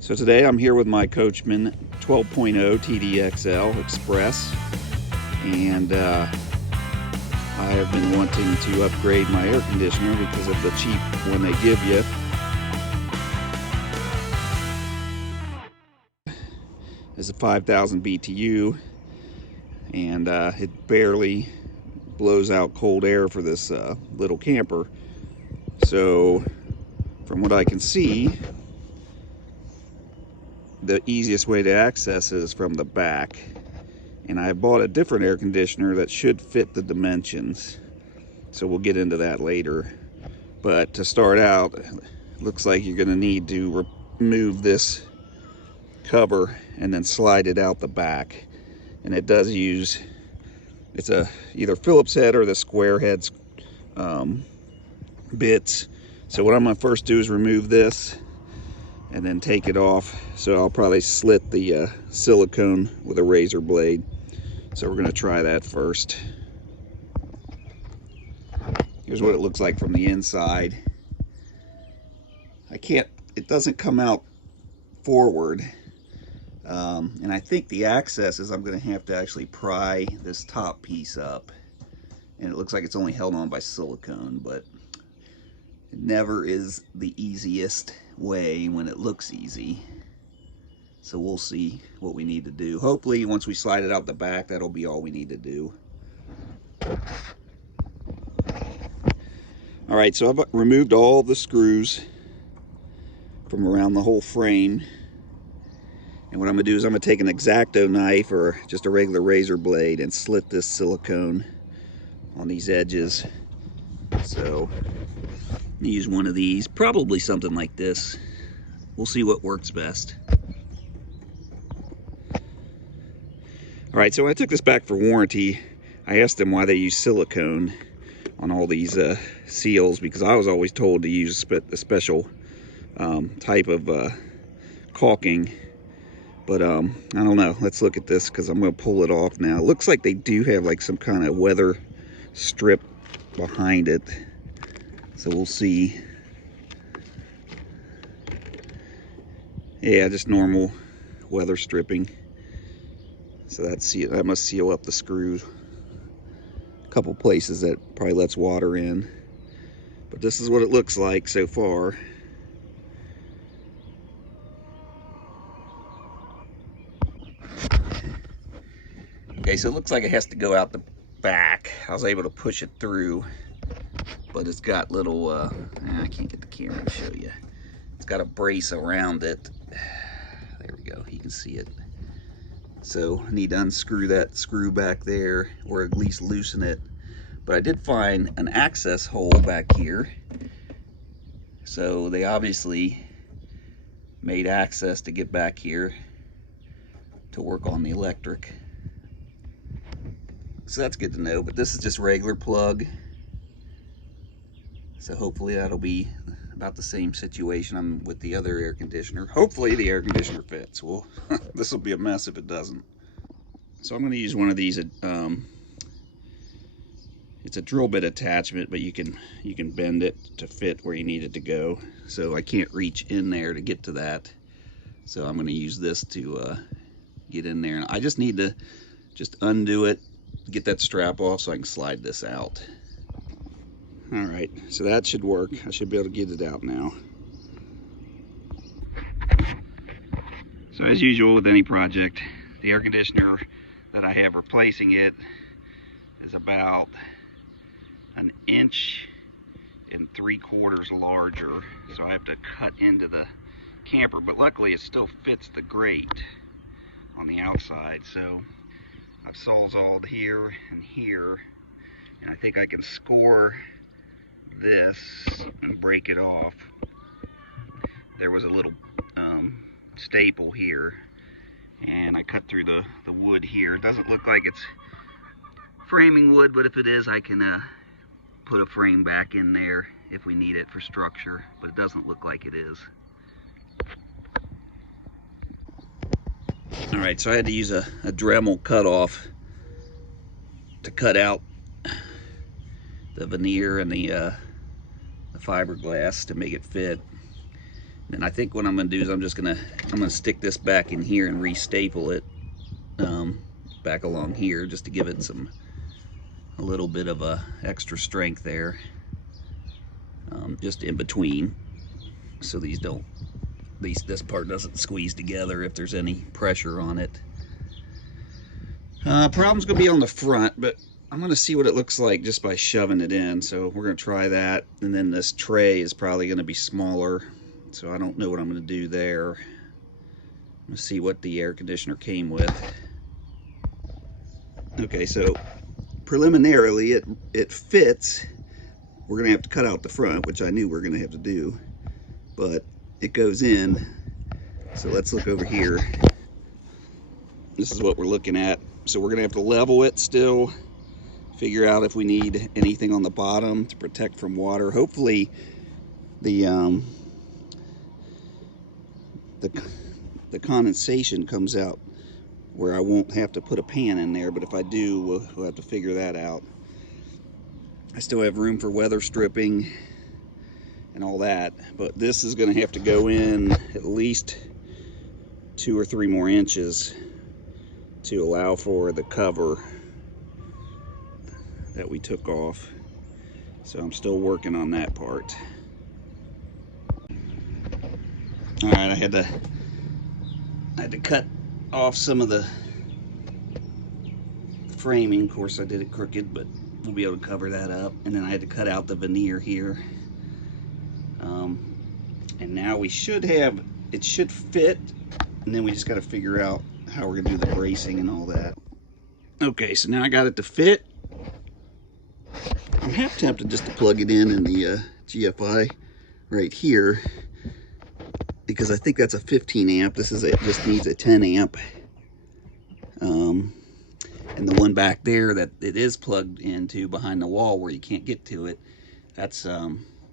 So today I'm here with my Coachmen 12.0 TDXL Express, and I have been wanting to upgrade my air conditioner because of the cheap one they give you. It's a 5,000 BTU, and it barely blows out cold air for this little camper. So from what I can see, the easiest way to access it is from the back, and I bought a different air conditioner that should fit the dimensions, so we'll get into that later. But to start out, it looks like you're going to need to remove this cover and then slide it out the back. And it does use, it's a either Phillips head or the square heads bits. So what I'm going to first do is remove this and then take it off. So I'll probably slit the silicone with a razor blade. So we're going to try that first. Here's what it looks like from the inside. It doesn't come out forward. And I think the access is I'm going to have to actually pry this top piece up. And it looks like it's only held on by silicone, but it never is the easiest way when it looks easy. So we'll see what we need to do. Hopefully once we slide it out the back, that'll be all we need to do. All right, so I've removed all the screws from around the whole frame. And what I'm gonna do is I'm gonna take an exacto knife or just a regular razor blade and slit this silicone on these edges. So I'm gonna use one of these, probably something like this. We'll see what works best. All right, so when I took this back for warranty, I asked them why they use silicone on all these seals, because I was always told to use a special type of caulking. But I don't know. Let's look at this because I'm going to pull it off now. It looks like they do have like some kind of weather strip behind it. So we'll see. Yeah, just normal weather stripping. So that must seal up the screws. A couple places that probably lets water in. But this is what it looks like so far. Okay, so it looks like it has to go out the back. I was able to push it through, but it's got little, I can't get the camera to show you. It's got a brace around it. There we go, you can see it. So I need to unscrew that screw back there, or at least loosen it. But I did find an access hole back here. So they obviously made access to get back here to work on the electric. So that's good to know, but this is just regular plug. So hopefully that'll be about the same situation I'm with the other air conditioner. Hopefully the air conditioner fits. Well, this will be a mess if it doesn't. So I'm going to use one of these. It's a drill bit attachment, but you can bend it to fit where you need it to go. So I can't reach in there to get to that. So I'm going to use this to get in there. And I just need to just undo it, get that strap off so I can slide this out. All right, so that should work. I should be able to get it out now. So as usual with any project, the air conditioner that I have replacing it is about 1 3/4 inches larger. So I have to cut into the camper, but luckily it still fits the grate on the outside. So I've sawzalled here and here, and I think I can score this and break it off. There was a little staple here, and I cut through the wood here. It doesn't look like it's framing wood, but if it is, I can put a frame back in there if we need it for structure, but it doesn't look like it is. All right, so I had to use a Dremel cutoff to cut out the veneer and the fiberglass to make it fit. And I think what I'm going to do is I'm going to stick this back in here and re-staple it back along here, just to give it a little bit of a extra strength there, just in between, so these don't, this part doesn't squeeze together if there's any pressure on it. Problem's going to be on the front, but I'm going to see what it looks like just by shoving it in. So we're going to try that. And then this tray is probably going to be smaller, so I don't know what I'm going to do there. I'm going to see what the air conditioner came with. Okay, so preliminarily it fits. We're going to have to cut out the front, which I knew we were going to have to do, but it goes in. So let's look over here. This is what we're looking at. So we're going to have to level it still, figure out if we need anything on the bottom to protect from water. Hopefully the condensation comes out where I won't have to put a pan in there, but if I do, we'll have to figure that out. I still have room for weather stripping and all that, but this is going to have to go in at least 2 or 3 more inches to allow for the cover that we took off. So I'm still working on that part. All right, I had to cut off some of the framing. Of course, I did it crooked, but we'll be able to cover that up. And then I had to cut out the veneer here. And now we should have, it should fit, and then we just got to figure out how we're gonna do the bracing and all that. Okay, so now I got it to fit. I'm half tempted just to plug it in the GFI right here, because I think that's a 15 amp. This is it just needs a 10 amp. And the one back there that it is plugged into behind the wall where you can't get to it, that's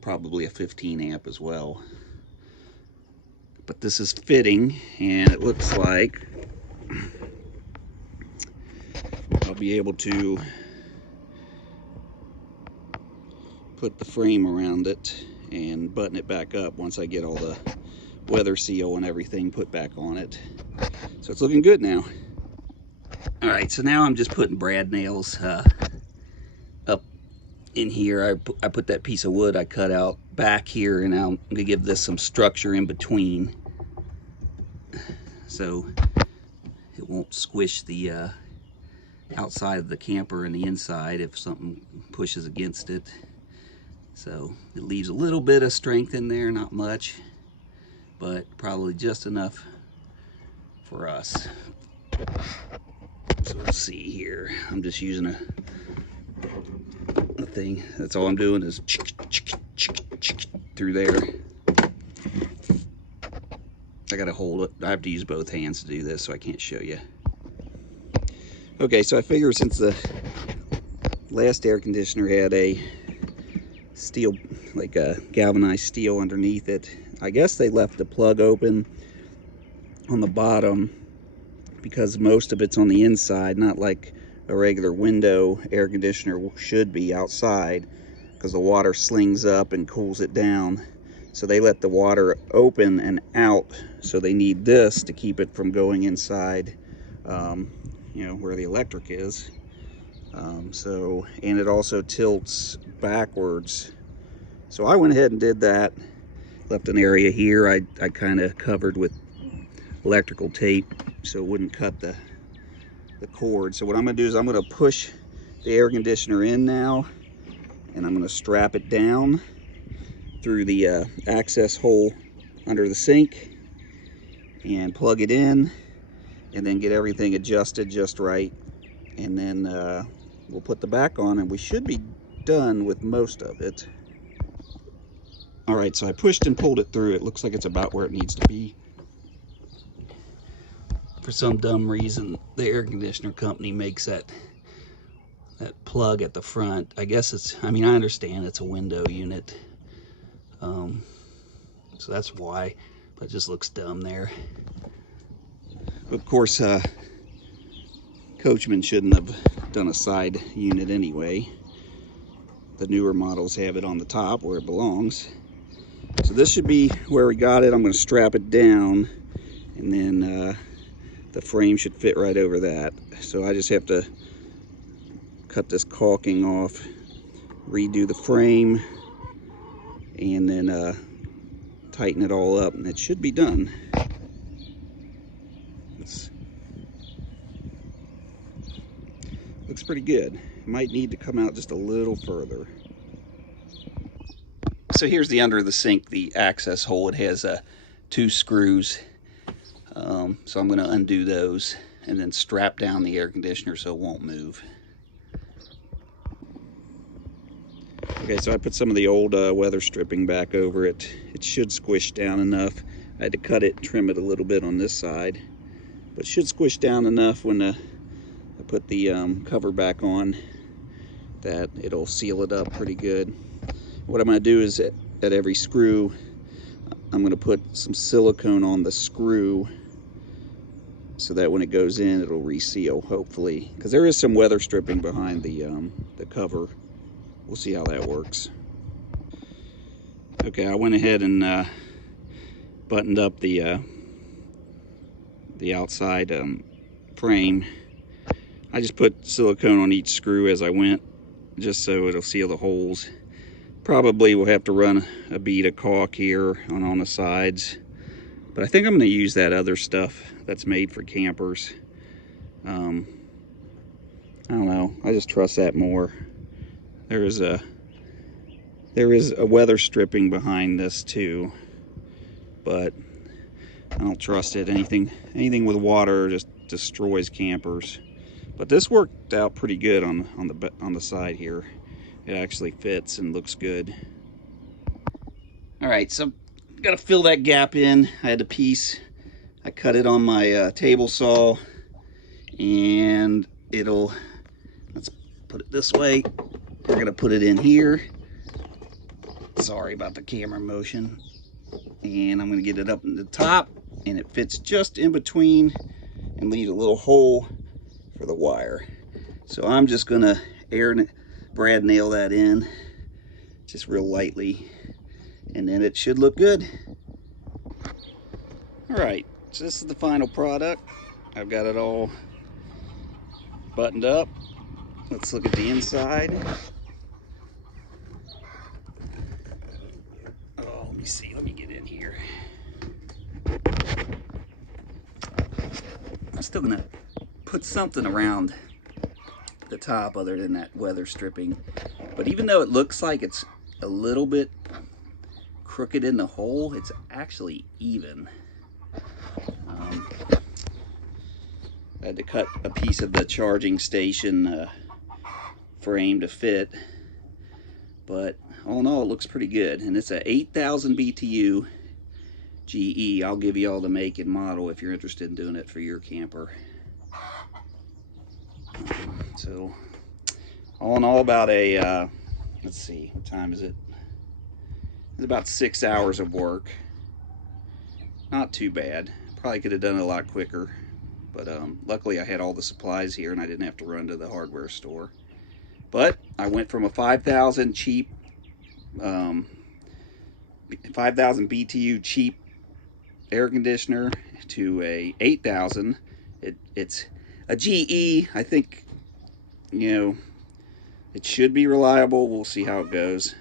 probably a 15 amp as well. But this is fitting, and it looks like I'll be able to put the frame around it and button it back up once I get all the weather seal and everything put back on it. So it's looking good now. All right, so now I'm just putting brad nails up in here. I put that piece of wood I cut out back here, and now I'm gonna give this some structure in between so it won't squish the outside of the camper and the inside if something pushes against it. So it leaves a little bit of strength in there, not much, but probably just enough for us. So let's see here. I'm just using a thing. That's all I'm doing is through there. I gotta hold it. I have to use both hands to do this, so I can't show you. Okay, so I figure since the last air conditioner had a steel, like a galvanized steel underneath it, I guess they left the plug open on the bottom because most of it's on the inside, not like a regular window air conditioner should be outside, because the water slings up and cools it down. So they let the water open and out, so they need this to keep it from going inside, you know, where the electric is. And it also tilts backwards. So I went ahead and did that. Left an area here I kind of covered with electrical tape so it wouldn't cut the cord. So what I'm going to do is I'm going to push the air conditioner in now, and I'm going to strap it down through the access hole under the sink and plug it in, and then get everything adjusted just right, and then we'll put the back on, and we should be done with most of it. All right, so I pushed and pulled it through. It looks like it's about where it needs to be. For some dumb reason, the air conditioner company makes that plug at the front. I guess it's, I mean, I understand it's a window unit, so that's why, but it just looks dumb there. Of course, Coachmen shouldn't have done a side unit anyway. The newer models have it on the top where it belongs. So this should be where we got it. I'm going to strap it down, and then the frame should fit right over that. So I just have to cut this caulking off, redo the frame, and then tighten it all up, and it should be done. Looks pretty good. It might need to come out just a little further. So here's the under the sink, the access hole. It has 2 screws. So I'm going to undo those and then strap down the air conditioner so it won't move. Okay, so I put some of the old weather stripping back over it. It should squish down enough. I had to cut it and trim it a little bit on this side, but it should squish down enough when I put the cover back on that it'll seal it up pretty good. What I'm going to do is at every screw, I'm going to put some silicone on the screw so that when it goes in, it'll reseal, hopefully. Because there is some weather stripping behind the cover. We'll see how that works. Okay, I went ahead and buttoned up the outside frame. I just put silicone on each screw as I went, just so it'll seal the holes. Probably will have to run a bead of caulk here on the sides, but I think I'm going to use that other stuff that's made for campers. I don't know, I just trust that more. There is a weather stripping behind this too, but I don't trust it. Anything with water just destroys campers. But this worked out pretty good on the side here. It actually fits and looks good. All right, so got to fill that gap in. I had a piece. I cut it on my table saw, and let's put it this way. We're gonna put it in here. Sorry about the camera motion. And I'm gonna get it up in the top, and it fits just in between and leave a little hole for the wire. So I'm just gonna brad nail that in just real lightly, and then it should look good. All right, so this is the final product. I've got it all buttoned up. Let's look at the inside. Oh, let me see, let me get in here. I'm still gonna put something around the top other than that weather stripping, but even though it looks like it's a little bit crooked in the hole, it's actually even. I had to cut a piece of the charging station frame to fit, but all in all it looks pretty good, and it's a 8,000 BTU GE. I'll give you all the make and model if you're interested in doing it for your camper. So all in all, about a let's see, what time is it? It's about 6 hours of work. Not too bad. Probably could have done it a lot quicker, but luckily I had all the supplies here and I didn't have to run to the hardware store. But I went from a 5,000 cheap 5,000 BTU cheap air conditioner to a 8,000. It's a GE. I think, you know, it should be reliable. We'll see how it goes.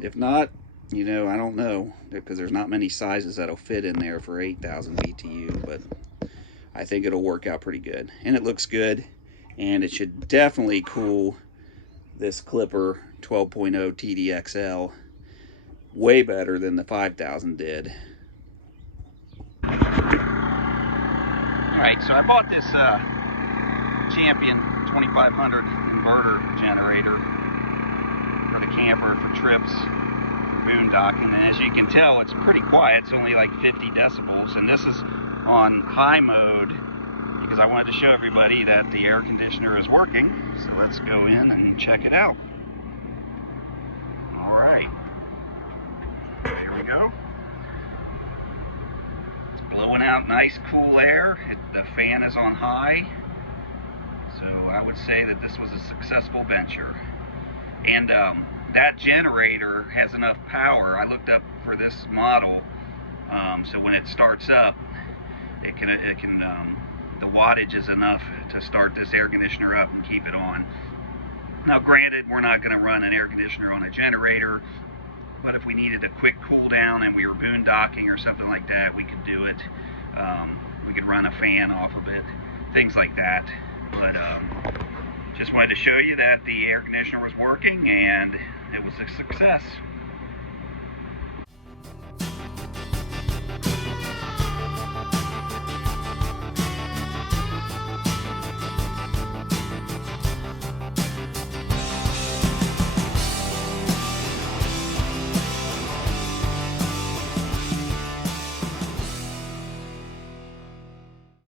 If not, you know, I don't know, because there's not many sizes that'll fit in there for 8,000 BTU, but I think it'll work out pretty good, and it looks good, and it should definitely cool this Clipper 12.0 TDXL way better than the 5,000 did. Alright, so I bought this Champion 2500 inverter generator for the camper for trips, boondocking, and as you can tell, it's pretty quiet. It's only like 50 decibels, and this is on high mode because I wanted to show everybody that the air conditioner is working. So let's go in and check it out. All right, here we go. It's blowing out nice cool air. The fan is on high, so I would say that this was a successful venture. And that generator has enough power. I looked up for this model, so when it starts up, the wattage is enough to start this air conditioner up and keep it on. Now granted, we're not going to run an air conditioner on a generator, but if we needed a quick cool down and we were boondocking or something like that, we could do it. We could run a fan off of it, things like that. But just wanted to show you that the air conditioner was working and it was a success.